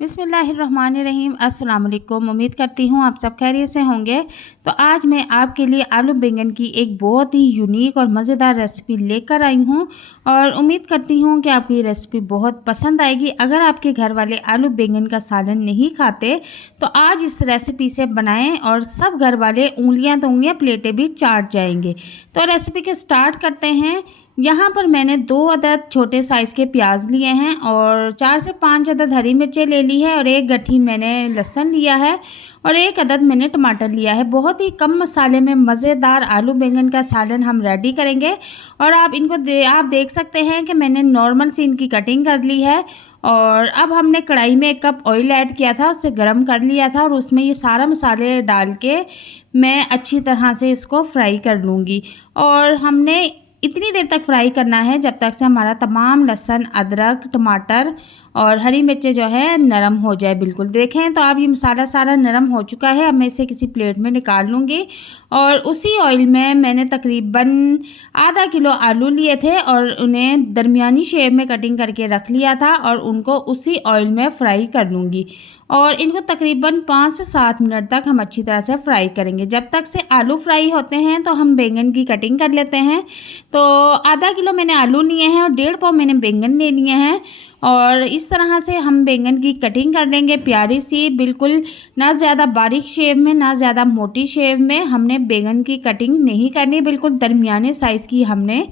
बिस्मिल्लाहिर्रहमानिर्रहीम। अस्सलाम वालेकुम। उम्मीद करती हूँ आप सब खैरियत से होंगे। तो आज मैं आपके लिए आलू बैंगन की एक बहुत ही यूनिक और मज़ेदार रेसिपी लेकर आई हूँ और उम्मीद करती हूँ कि आपकी रेसिपी बहुत पसंद आएगी। अगर आपके घर वाले आलू बैंगन का सालन नहीं खाते तो आज इस रेसिपी से बनाएं और सब घर वाले उंगलियाँ तो उंगलियाँ प्लेटें भी चाट जाएंगे। तो रेसिपी के स्टार्ट करते हैं। यहाँ पर मैंने 2 अदद छोटे साइज़ के प्याज लिए हैं और 4 से 5 अदद हरी मिर्चें ले ली है और 1 गट्ठी मैंने लहसुन लिया है और 1 अदद मैंने टमाटर लिया है। बहुत ही कम मसाले में मज़ेदार आलू बैंगन का सालन हम रेडी करेंगे। और आप आप देख सकते हैं कि मैंने नॉर्मल सी इनकी कटिंग कर ली है। और अब हमने कढ़ाई में 1 कप ऑयल ऐड किया था, उससे गर्म कर लिया था और उसमें ये सारा मसाले डाल के मैं अच्छी तरह से इसको फ्राई कर लूँगी। और हमने इतनी देर तक फ्राई करना है जब तक से हमारा तमाम लहसुन, अदरक, टमाटर और हरी मिर्चें जो है नरम हो जाए। बिल्कुल देखें तो अब ये मसाला सारा नरम हो चुका है। अब मैं इसे किसी प्लेट में निकाल लूँगी। और उसी ऑयल में मैंने तकरीबन आधा किलो आलू लिए थे और उन्हें दरमियानी शेप में कटिंग करके रख लिया था और उनको उसी ऑयल में फ्राई कर लूँगी। और इनको तकरीबन 5 से 7 मिनट तक हम अच्छी तरह से फ्राई करेंगे। जब तक से आलू फ्राई होते हैं तो हम बैंगन की कटिंग कर लेते हैं। तो आधा किलो मैंने आलू लिए हैं और 1.5 पाव मैंने बैंगन ले लिए हैं और इस तरह से हम बैंगन की कटिंग कर लेंगे प्यारी सी। बिल्कुल ना ज़्यादा बारीक शेप में ना ज़्यादा मोटी शेप में हमने बैंगन की कटिंग नहीं करनी, बिल्कुल दरमियाने साइज़ की हमने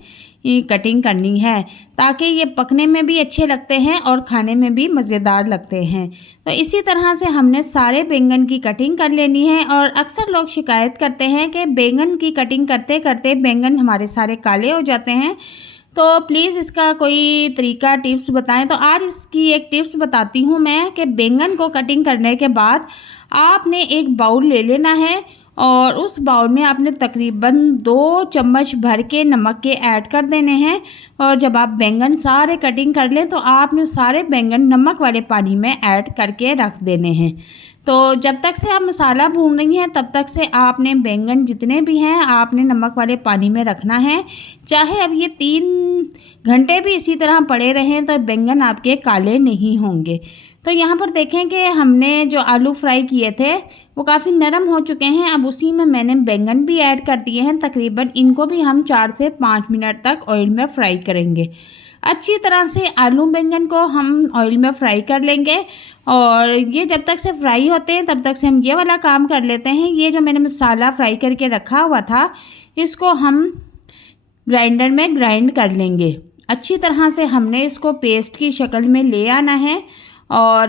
कटिंग करनी है ताकि ये पकने में भी अच्छे लगते हैं और खाने में भी मज़ेदार लगते हैं। तो इसी तरह से हमने सारे बैंगन की कटिंग कर लेनी है। और अक्सर लोग शिकायत करते हैं कि बैंगन की कटिंग करते करते बैंगन हमारे सारे काले हो जाते हैं। तो प्लीज़ इसका कोई तरीका, टिप्स बताएं। तो आज इसकी एक टिप्स बताती हूँ मैं कि बैंगन को कटिंग करने के बाद आपने एक बाउल ले लेना है और उस बाउल में आपने तकरीबन 2 चम्मच भर के नमक के ऐड कर देने हैं। और जब आप बैंगन सारे कटिंग कर लें तो आपने सारे बैंगन नमक वाले पानी में ऐड करके रख देने हैं। तो जब तक से आप मसाला भून रही हैं तब तक से आपने बैंगन जितने भी हैं आपने नमक वाले पानी में रखना है। चाहे अब ये 3 घंटे भी इसी तरह पड़े रहें तो बैंगन आपके काले नहीं होंगे। तो यहाँ पर देखें कि हमने जो आलू फ्राई किए थे वो काफ़ी नरम हो चुके हैं। अब उसी में मैंने बैंगन भी ऐड कर दिए हैं। तकरीबन इनको भी हम 4 से 5 मिनट तक ऑयल में फ्राई करेंगे। अच्छी तरह से आलू बैंगन को हम ऑयल में फ्राई कर लेंगे। और ये जब तक से फ्राई होते हैं तब तक से हम ये वाला काम कर लेते हैं। ये जो मैंने मसाला फ्राई करके रखा हुआ था इसको हम ग्राइंडर में ग्राइंड कर लेंगे। अच्छी तरह से हमने इसको पेस्ट की शक्ल में ले आना है और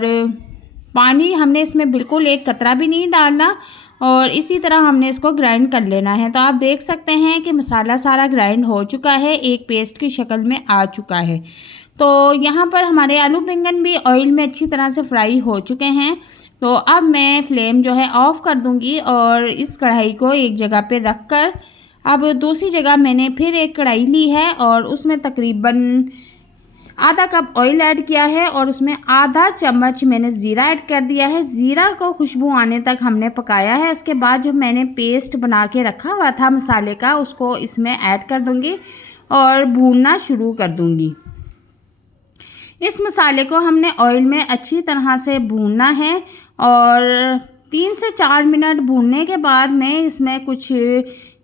पानी हमने इसमें बिल्कुल 1 कतरा भी नहीं डालना और इसी तरह हमने इसको ग्राइंड कर लेना है। तो आप देख सकते हैं कि मसाला सारा ग्राइंड हो चुका है, एक पेस्ट की शक्ल में आ चुका है। तो यहाँ पर हमारे आलू बैंगन भी ऑयल में अच्छी तरह से फ्राई हो चुके हैं। तो अब मैं फ्लेम जो है ऑफ़ कर दूँगी और इस कढ़ाई को एक जगह पे रख कर अब दूसरी जगह मैंने फिर एक कढ़ाई ली है और उसमें तकरीबन आधा कप ऑयल ऐड किया है और उसमें आधा चम्मच मैंने ज़ीरा ऐड कर दिया है। ज़ीरा को खुशबू आने तक हमने पकाया है। उसके बाद जो मैंने पेस्ट बना के रखा हुआ था मसाले का उसको इसमें ऐड कर दूंगी और भूनना शुरू कर दूंगी। इस मसाले को हमने ऑयल में अच्छी तरह से भूनना है और 3 से 4 मिनट भूनने के बाद मैं इसमें कुछ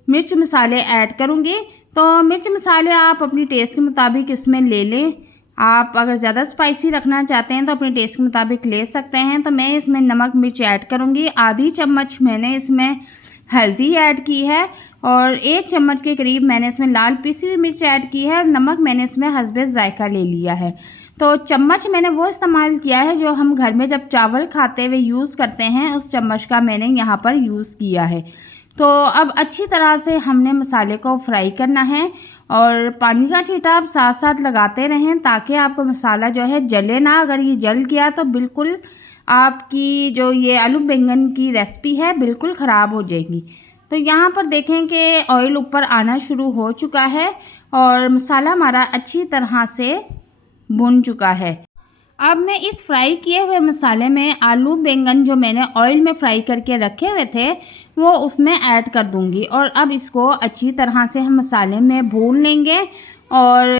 मिर्च मसाले ऐड करूँगी। तो मिर्च मसाले आप अपनी टेस्ट के मुताबिक इसमें ले लें। आप अगर ज़्यादा स्पाइसी रखना चाहते हैं तो अपने टेस्ट के मुताबिक ले सकते हैं। तो मैं इसमें नमक मिर्च ऐड करूँगी। आधी चम्मच मैंने इसमें हल्दी ऐड की है और 1 चम्मच के करीब मैंने इसमें लाल पिसी हुई मिर्च ऐड की है और नमक मैंने इसमें हस्बे ज़ायका ले लिया है। तो चम्मच मैंने वो इस्तेमाल किया है जो हम घर में जब चावल खाते हुए यूज़ करते हैं, उस चम्मच का मैंने यहाँ पर यूज़ किया है। तो अब अच्छी तरह से हमने मसाले को फ्राई करना है और पानी का छींटा आप साथ साथ लगाते रहें ताकि आपको मसाला जो है जले ना। अगर ये जल गया तो बिल्कुल आपकी जो ये आलू बैंगन की रेसिपी है बिल्कुल ख़राब हो जाएगी। तो यहाँ पर देखें कि ऑयल ऊपर आना शुरू हो चुका है और मसाला हमारा अच्छी तरह से भुन चुका है। अब मैं इस फ्राई किए हुए मसाले में आलू बैंगन जो मैंने ऑयल में फ्राई करके रखे हुए थे वो उसमें ऐड कर दूंगी और अब इसको अच्छी तरह से हम मसाले में भून लेंगे। और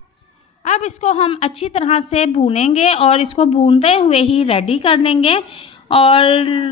अब इसको हम अच्छी तरह से भूनेंगे और इसको भूनते हुए ही रेडी कर लेंगे। और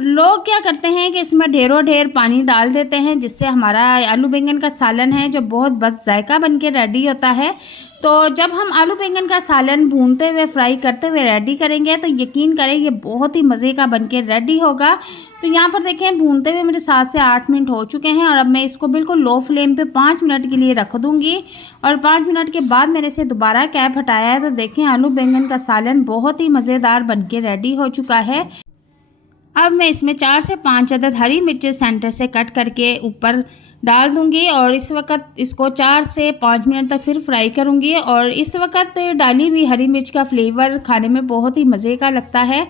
लोग क्या करते हैं कि इसमें ढेरों ढेर पानी डाल देते हैं, जिससे हमारा आलू बैंगन का सालन है जो बहुत बस जायका बन के रेडी होता है। तो जब हम आलू बैंगन का सालन भूनते हुए फ्राई करते हुए रेडी करेंगे तो यकीन करें ये बहुत ही मज़े का बन के रेडी होगा। तो यहाँ पर देखें भूनते हुए मुझे 7 से 8 मिनट हो चुके हैं और अब मैं इसको बिल्कुल लो फ्लेम पे 5 मिनट के लिए रख दूँगी। और 5 मिनट के बाद मैंने इसे दोबारा कैप हटाया है तो देखें आलू बैंगन का सालन बहुत ही मज़ेदार बन के रेडी हो चुका है। अब मैं इसमें 4 से 5 अदद हरी मिर्चें सेंटर से कट करके ऊपर डाल दूंगी और इस वक्त इसको 4 से 5 मिनट तक फिर फ्राई करूंगी। और इस वक्त डाली हुई हरी मिर्च का फ्लेवर खाने में बहुत ही मज़े का लगता है।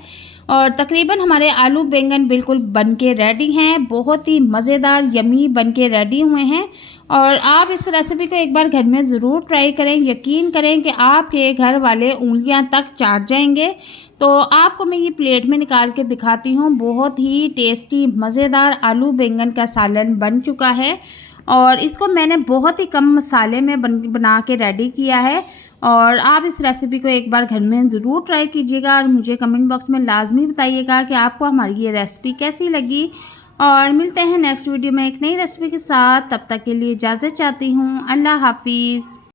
और तकरीबन हमारे आलू बैंगन बिल्कुल बन के रेडी हैं, बहुत ही मज़ेदार यमी बन के रेडी हुए हैं। और आप इस रेसिपी को एक बार घर में ज़रूर ट्राई करें, यकीन करें कि आपके घर वाले उंगलियां तक चाट जाएंगे। तो आपको मैं ये प्लेट में निकाल के दिखाती हूँ। बहुत ही टेस्टी मज़ेदार आलू बैंगन का सालन बन चुका है और इसको मैंने बहुत ही कम मसाले में बना के रेडी किया है। और आप इस रेसिपी को एक बार घर में ज़रूर ट्राई कीजिएगा और मुझे कमेंट बॉक्स में लाजमी बताइएगा कि आपको हमारी ये रेसिपी कैसी लगी। और मिलते हैं नेक्स्ट वीडियो में एक नई रेसिपी के साथ, तब तक के लिए इजाज़त चाहती हूँ। अल्लाह हाफिज़।